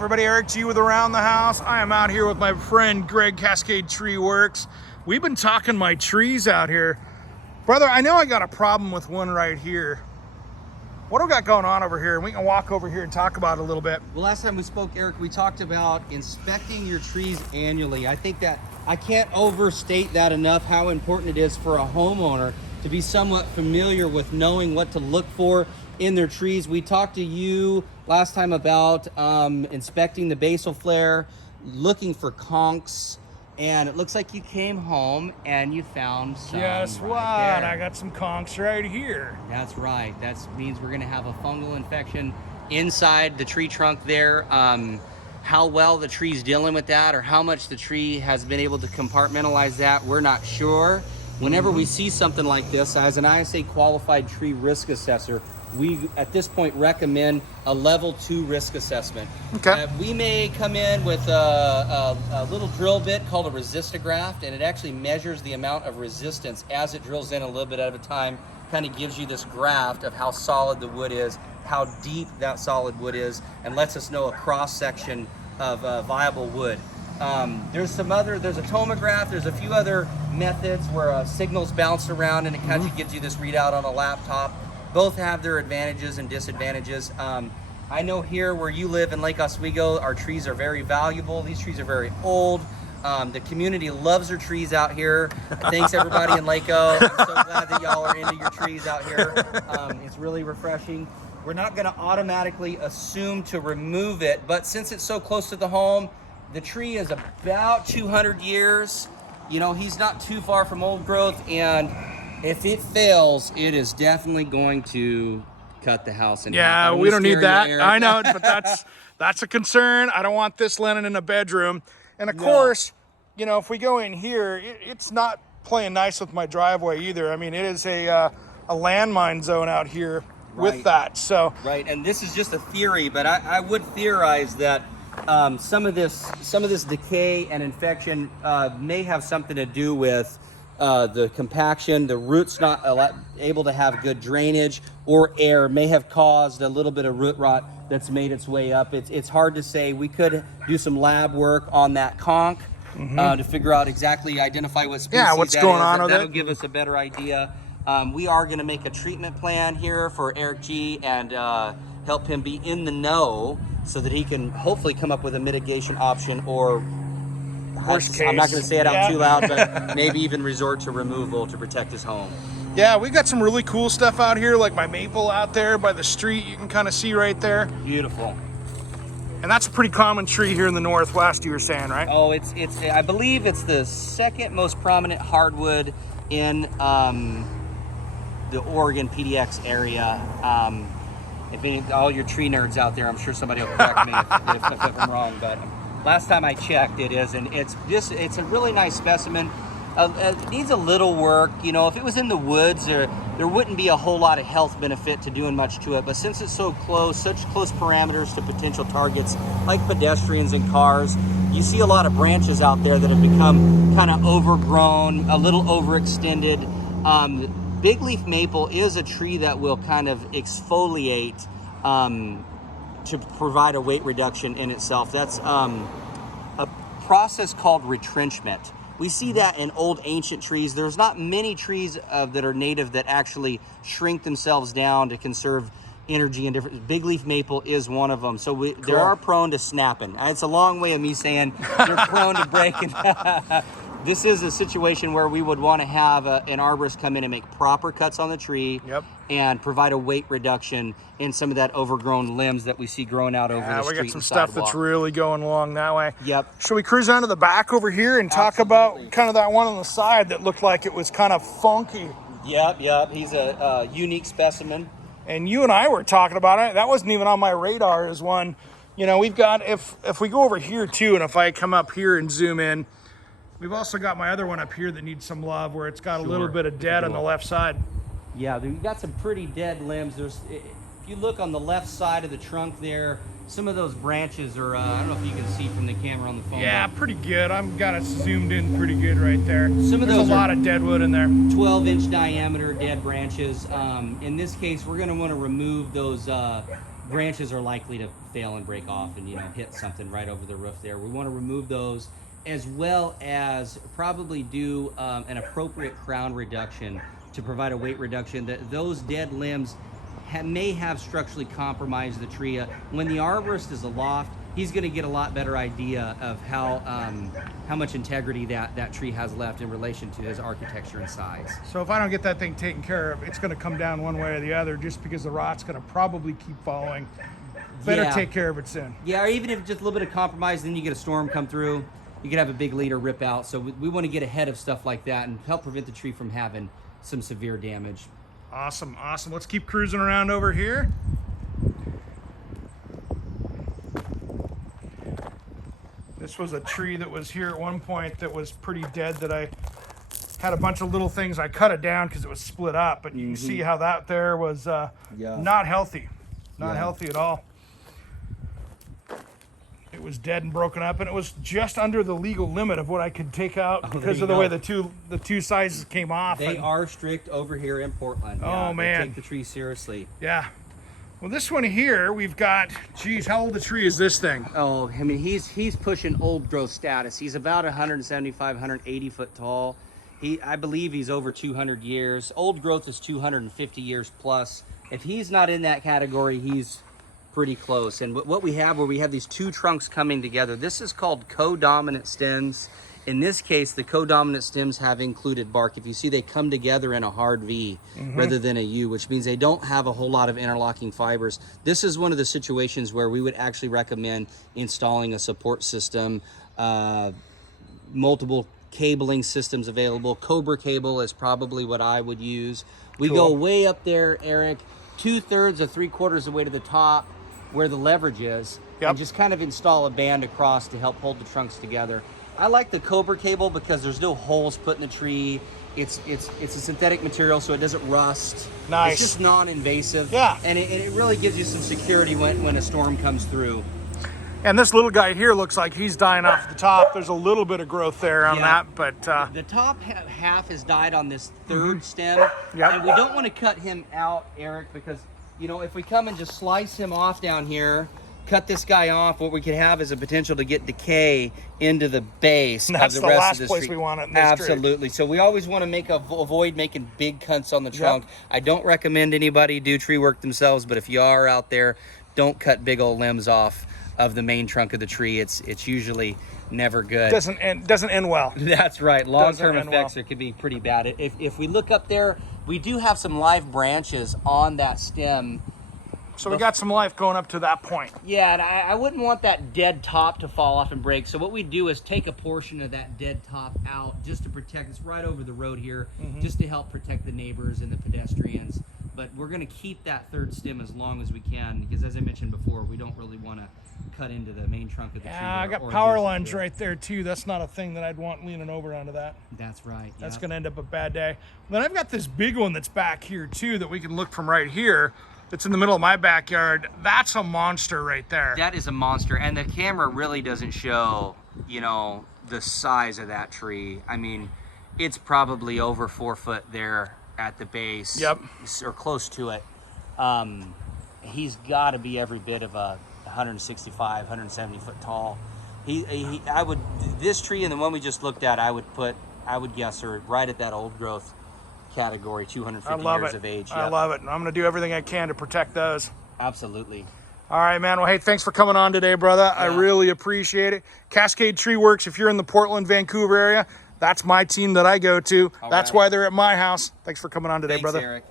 everybody, Eric G with Around the House. I am out here with my friend Greg, Cascade Tree Works. We've been talking my trees out here. Brother, I know I got a problem with one right here. What do we got going on over here? And we can walk over here and talk about it a little bit. Well, last time we spoke, Eric, we talked about inspecting your trees annually. I think that I can't overstate that enough, how important it is for a homeowner to be somewhat familiar with knowing what to look for in their trees. We talked to you last time about inspecting the basal flare, looking for conchs, and it looks like you came home and you found some. Guess what? I got some conchs right here. That's right. That means we're going to have a fungal infection inside the tree trunk there. How well the tree's dealing with that, or how much the tree has been able to compartmentalize that, we're not sure. Whenever we see something like this, as an ISA qualified tree risk assessor, we at this point recommend a level 2 risk assessment. Okay. We may come in with a little drill bit called a resistograph, and it actually measures the amount of resistance as it drills in a little bit at a time. Kind of gives you this graph of how solid the wood is, how deep that solid wood is, and lets us know a cross section of viable wood. There's a tomograph, there's a few other methods where signals bounce around and it kind of gives you this readout on a laptop. Both have their advantages and disadvantages. I know here where you live in Lake Oswego, our trees are very valuable. These trees are very old. The community loves their trees out here. Thanks everybody in Lake O. I'm so glad that y'all are into your trees out here. It's really refreshing. We're not gonna automatically assume to remove it, but since it's so close to the home, the tree is about 200 years. You know, he's not too far from old growth, and if it fails, it is definitely going to cut the house in half. Yeah, we don't need that. I know, but that's a concern. I don't want this landing in a bedroom. And of course, you know, if we go in here, it's not playing nice with my driveway either. I mean, it is a landmine zone out here with that. So and this is just a theory, but I would theorize that some of this decay and infection may have something to do with the compaction. The roots not able to have good drainage, or air may have caused a little bit of root rot that's made its way up. It's hard to say. We could do some lab work on that conch to figure out exactly, identify what species what's going on with it. That'll give us a better idea. We are going to make a treatment plan here for Eric G and help him be in the know so that he can hopefully come up with a mitigation option, or worst case, I'm not going to say it out too loud, but maybe even resort to removal to protect his home. Yeah, we got some really cool stuff out here, like my maple out there by the street. You can kind of see right there. Beautiful. And that's a pretty common tree here in the Northwest, you were saying, right? Oh, it's I believe it's the second most prominent hardwood in the Oregon PDX area. If all your tree nerds out there, I'm sure somebody will correct me if I'm wrong, but last time I checked, it is, and it's a really nice specimen. It needs a little work. You know, if it was in the woods, there wouldn't be a whole lot of health benefit to doing much to it. But since it's so close, such close parameters to potential targets like pedestrians and cars, you see a lot of branches out there that have become kind of overgrown, a little overextended. Big leaf maple is a tree that will kind of exfoliate to provide a weight reduction in itself. That's a process called retrenchment. We see that in old ancient trees. There's not many trees that are native that actually shrink themselves down to conserve energy and different. Big leaf maple is one of them. So they are prone to snapping. It's a long way of me saying they're prone to breaking. This is a situation where we would want to have an arborist come in and make proper cuts on the tree and provide a weight reduction in some of that overgrown limbs that we see growing out over the street. We got some stuff that's really going along that way. Yep. Should we cruise on to the back over here and talk about kind of that one on the side that looked like it was kind of funky? Yep. He's a unique specimen. And you and I were talking about it. That wasn't even on my radar as one. You know, we've got, if we go over here too, and if I come up here and zoom in, we've also got my other one up here that needs some love, where it's got a little bit of dead on the left side. Yeah, we've got some pretty dead limbs. If you look on the left side of the trunk there, some of those branches are, I don't know if you can see from the camera on the phone. Yeah, pretty good. I've got it zoomed in pretty good right there. There's a lot of dead wood in there. 12-inch diameter dead branches. In this case, we're going to want to remove those branches are likely to fail and break off and, you know, hit something right over the roof there. We want to remove those, as well as probably do an appropriate crown reduction to provide a weight reduction. That those dead limbs may have structurally compromised the tree. When the arborist is aloft, he's going to get a lot better idea of how much integrity that tree has left in relation to his architecture and size. So if I don't get that thing taken care of, it's going to come down one way or the other, just because the rot's going to probably keep following. Better take care of it soon. Yeah, or even if just a little bit of compromise, then you get a storm come through, you could have a big leader rip out. So we want to get ahead of stuff like that and help prevent the tree from having some severe damage. Awesome, awesome. Let's keep cruising around over here. This was a tree that was here at one point that was pretty dead, that I had a bunch of little things. I cut it down because it was split up, but you can see how that there was not healthy. Not healthy at all. It was dead and broken up, and it was just under the legal limit of what I could take out because of the way the two sizes came off. They are strict over here in Portland. Yeah, man. They take the tree seriously. Yeah. Well, this one here, we've got, geez, how old a tree is this thing? Oh, I mean, he's pushing old growth status. He's about 175, 180 foot tall. I believe he's over 200 years. Old growth is 250 years plus. If he's not in that category, he's pretty close. And what we have, where we have these two trunks coming together, this is called co-dominant stems. In this case, the co-dominant stems have included bark. If you see, they come together in a hard V rather than a U, which means they don't have a whole lot of interlocking fibers. This is one of the situations where we would actually recommend installing a support system, multiple cabling systems available. Cobra cable is probably what I would use. We go way up there, Eric, 2/3 or 3/4 of the way to the top where the leverage is, and just kind of install a band across to help hold the trunks together. I like the Cobra cable because there's no holes put in the tree. It's a synthetic material, so it doesn't rust. Nice. It's just non-invasive. Yeah. And it really gives you some security when a storm comes through. And this little guy here looks like he's dying off the top. There's a little bit of growth there on that, but the top half has died on this third stem, and we don't want to cut him out, Eric, because, you know, if we come and just slice him off down here, cut this guy off, what we could have is a potential to get decay into the base that's of the the rest last of this place tree. we want it in this Absolutely. So we always want to avoid making big cuts on the trunk. I don't recommend anybody do tree work themselves, but if you are out there, don't cut big old limbs off of the main trunk of the tree. It's usually never good. Doesn't end well. That's right. Long-term effects could be pretty bad. If we look up there, we do have some live branches on that stem. So we got some life going up to that point. Yeah, and I wouldn't want that dead top to fall off and break. So what we do is take a portion of that dead top out just to protect. It's right over the road here, just to help protect the neighbors and the pedestrians. But we're going to keep that third stem as long as we can, because as I mentioned before, we don't really want to cut into the main trunk of the tree. Yeah, I got power lines right there too. That's not a thing that I'd want leaning over onto that. That's right. That's going to end up a bad day. Then I've got this big one that's back here too that we can look from right here. It's in the middle of my backyard. That's a monster right there. That is a monster, and the camera really doesn't show, you know, the size of that tree. I mean, it's probably over 4 foot there at the base. Yep. Or close to it. He's got to be every bit of a 165, 170 foot tall. This tree and the one we just looked at, I would guess are right at that old growth category, 250 years of age. I love it. And I'm going to do everything I can to protect those. Absolutely. All right, man. Well, hey, thanks for coming on today, brother. I really appreciate it. Cascade Tree Works, if you're in the Portland, Vancouver area, that's my team that I go to. That's why they're at my house. Thanks for coming on today, brother. Eric.